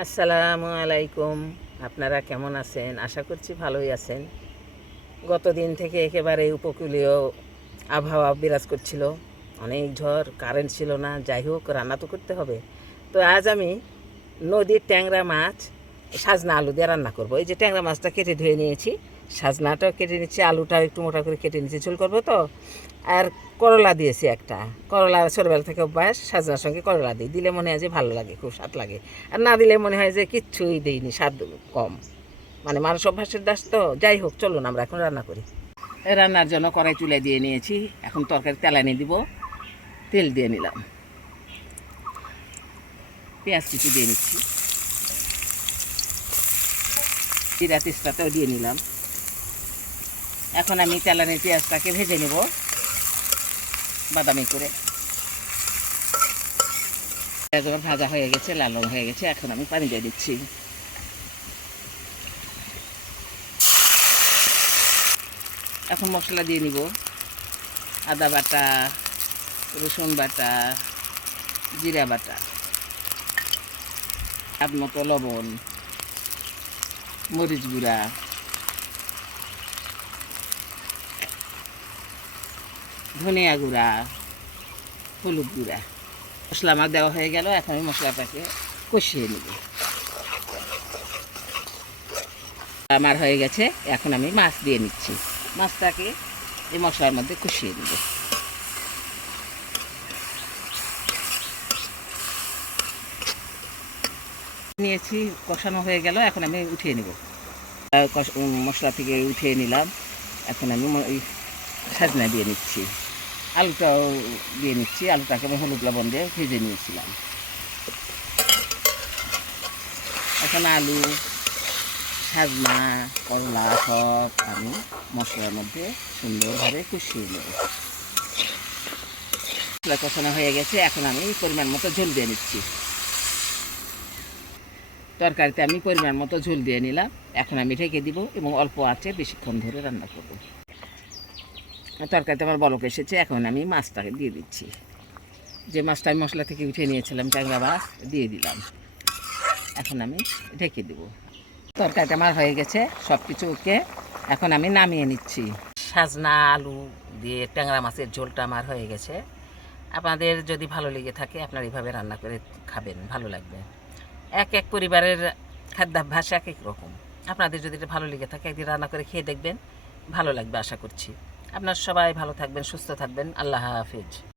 আসসালামু আলাইকুম। আপনারা কেমন আছেন? আশা করছি ভালোই আছেন। গত দিন থেকে একেবারে উপকূলীয় আবহাওয়া বিরাজ করছিল। অনেক ঝড়, কারেন্ট ছিল না। যাই হোক, রান্না তো করতে হবে। তো আজ আমি নদীর ট্যাংরা মাছ সাজনা আলু দিয়ে রান্না করব। এই যে ট্যাংরা মাছটা কেটে ধুয়ে নিয়েছি, সাজনাটাও কেটে নিচ্ছি, আলুটাও একটু মোটা করে কেটে নিচ্ছি, ঝোল করবো তো। আর করলা দিয়েছি একটা। করলা ছোটোবেলা থেকে অভ্যাস, সাজনার সঙ্গে করলা দিই, দিলে মনে হয় যে ভালো লাগে, খুব স্বাদ লাগে। আর না দিলে মনে হয় যে কিচ্ছুই দিইনি, স্বাদ কম। মানে মানুষ অভ্যাসের দাস তো। যাই হোক, চলুন আমরা এখন রান্না করি। রান্নার জন্য কড়াই তুলে দিয়ে নিয়েছি। এখন তরকারি তেলানি দিব। তেল দিয়ে নিলাম, পেঁয়াজ কুচি দিয়ে নিচ্ছি, জিরা তেজপাতাও দিয়ে নিলাম। এখন আমি তেলানির পেঁয়াজটাকে ভেজে নেব বাদামি করে। পেঁয়াজ আমার ভাজা হয়ে গেছে, লাল রং হয়ে গেছে। এখন আমি পানি দিয়ে দিচ্ছি। এখন মশলা দিয়ে নিব। আদা বাটা, রসুন বাটা, জিরা বাটা, স্বাদ মতো লবণ, মরিচ গুঁড়া, ধনিয়া গুঁড়া, হলুদ গুঁড়া। মশলা আমার দেওয়া হয়ে গেল। এখন আমি মশলাটাকে কষিয়ে নেব। আমার হয়ে গেছে। এখন আমি মাছ দিয়ে নিচ্ছি। মাছটাকে এই মশলার মধ্যে কষিয়ে নেব। নিয়েছি, কষানো হয়ে গেল। এখন আমি উঠিয়ে নেব। মশলা থেকে উঠিয়ে নিলাম। এখন আমি ওই সাজনা দিয়ে নিচ্ছি, আলুটাও দিয়ে নিচ্ছি। আলুটাকে আমি হলুদ লবণ দিয়ে ভেজে নিয়েছিলাম। এখন আলু, সাজনা, করলা সব আমি মশলার মধ্যে সুন্দরভাবে কষিয়ে নেব। মশলা কষানো হয়ে গেছে। এখন আমি পরিমাণ মতো ঝোল দিয়ে নিচ্ছি। তরকারিতে আমি পরিমাণ মতো ঝোল দিয়ে নিলাম। এখন আমি ঢেকে দিব এবং অল্প আঁচে বেশিক্ষণ ধরে রান্না করব। তরকারিতে আমার বলক এসেছে। এখন আমি মাছটাকে দিয়ে দিচ্ছি। যে মাছটা আমি মশলা থেকে উঠিয়ে নিয়েছিলাম, ট্যাংরা মাছ, দিয়ে দিলাম। এখন আমি ঢেকে দেব। তরকারিটা আমার হয়ে গেছে, সব কিছু ওকে। এখন আমি নামিয়ে নিচ্ছি। সাজনা আলু দিয়ে ট্যাংরা মাছের ঝোলটা আমার হয়ে গেছে। আপনাদের যদি ভালো লেগে থাকে, আপনারা এইভাবে রান্না করে খাবেন, ভালো লাগবে। এক এক পরিবারের খাদ্যাভ্যাস এক এক রকম। আপনাদের যদি এটা ভালো লেগে থাকে, একদিন রান্না করে খেয়ে দেখবেন, ভালো লাগবে আশা করছি। আপনারা সবাই ভালো থাকবেন, সুস্থ থাকবেন। আল্লাহ হাফেজ।